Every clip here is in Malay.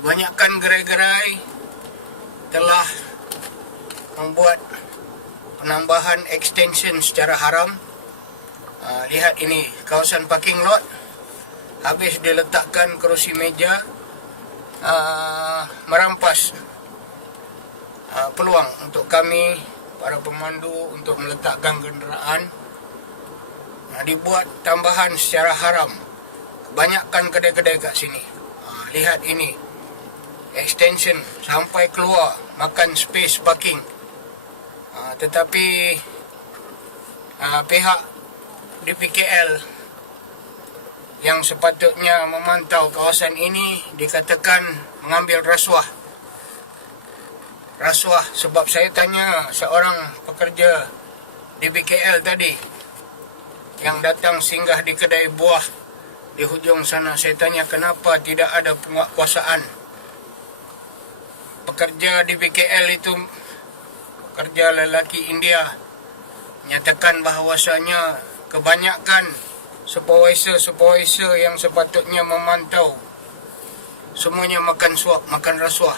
kebanyakan gerai-gerai telah membuat penambahan extension secara haram. Lihat ini, kawasan parking lot habis diletakkan kerusi meja, merampas peluang untuk kami para pemandu untuk meletakkan kenderaan. Dibuat tambahan secara haram. Kebanyakan kedai-kedai kat sini. Lihat ini, extension sampai keluar, makan space parking. Tetapi pihak DPKL yang sepatutnya memantau kawasan ini dikatakan mengambil rasuah. Rasuah sebab saya tanya seorang pekerja DPKL tadi yang datang singgah di kedai buah di hujung sana. Saya tanya kenapa tidak ada penguatkuasaan. Pekerja DPKL itu pekerja lelaki India nyatakan bahawasanya kebanyakan supervisor yang sepatutnya memantau semuanya makan suap, makan rasuah.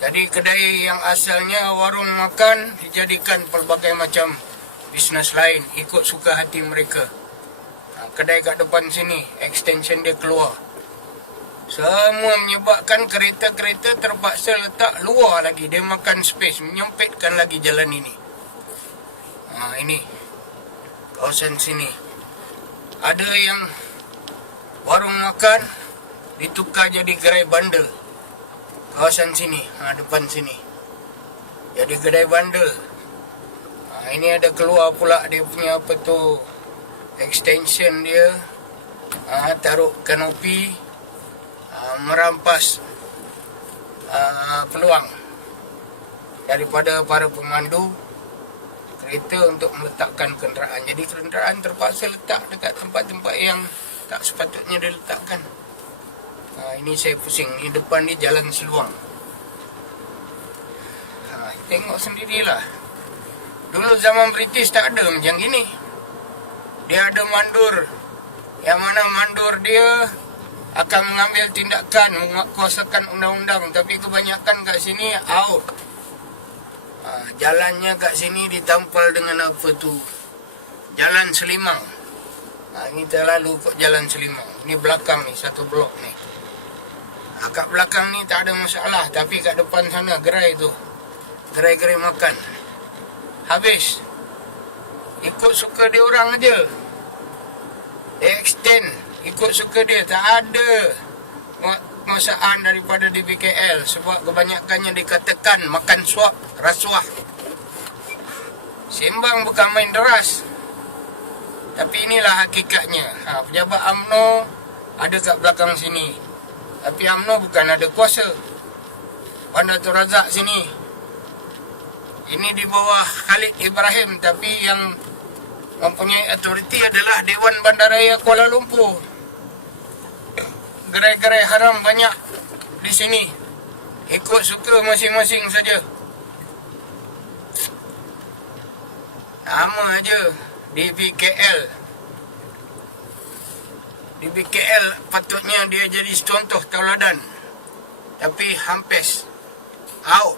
Jadi kedai yang asalnya warung makan dijadikan pelbagai macam bisnes lain ikut suka hati mereka. Kedai kat depan sini extension dia keluar. Semua menyebabkan kereta-kereta terpaksa letak luar lagi. Dia makan space, menyempitkan lagi jalan ini. Ini kawasan sini. Ada yang warung makan ditukar jadi gerai bandel. Kawasan sini, depan sini. Jadi kedai bandel. Ini ada keluar pula dia punya apa tu, extension dia. Taruh kanopi, merampas peluang daripada para pemandu kereta untuk meletakkan kenderaan. Jadi kenderaan terpaksa letak dekat tempat-tempat yang tak sepatutnya diletakkan. Ini saya pusing. Ini depan ni jalan seluang. Tengok sendirilah. Dulu zaman British tak ada macam gini. Dia ada mandur. Yang mana mandur dia akan mengambil tindakan, menguatkuasakan undang-undang. Tapi kebanyakan kat sini out. Jalannya kat sini ditampal dengan apa tu, jalan selimang. Ini terlalu kot jalan selimang. Ini belakang ni, satu blok ni. Kat belakang ni tak ada masalah. Tapi kat depan sana gerai tu, gerai-gerai makan, habis ikut suka dia orang aja. Dia extend ikut suka dia. Tak ada penguasaan daripada DPKL. Sebab kebanyakannya dikatakan makan suap, rasuah. Sembang bukan main deras. Tapi inilah hakikatnya. Pejabat UMNO ada kat belakang sini. Tapi UMNO bukan ada kuasa. Bandar Tun Razak sini, ini di bawah Khalid Ibrahim. Tapi yang mempunyai autoriti adalah Dewan Bandaraya Kuala Lumpur. Gerai-gerai haram banyak di sini. Ikut suka masing-masing saja. Nama aja DPKL. DPKL patutnya dia jadi contoh tauladan. Tapi hampir out.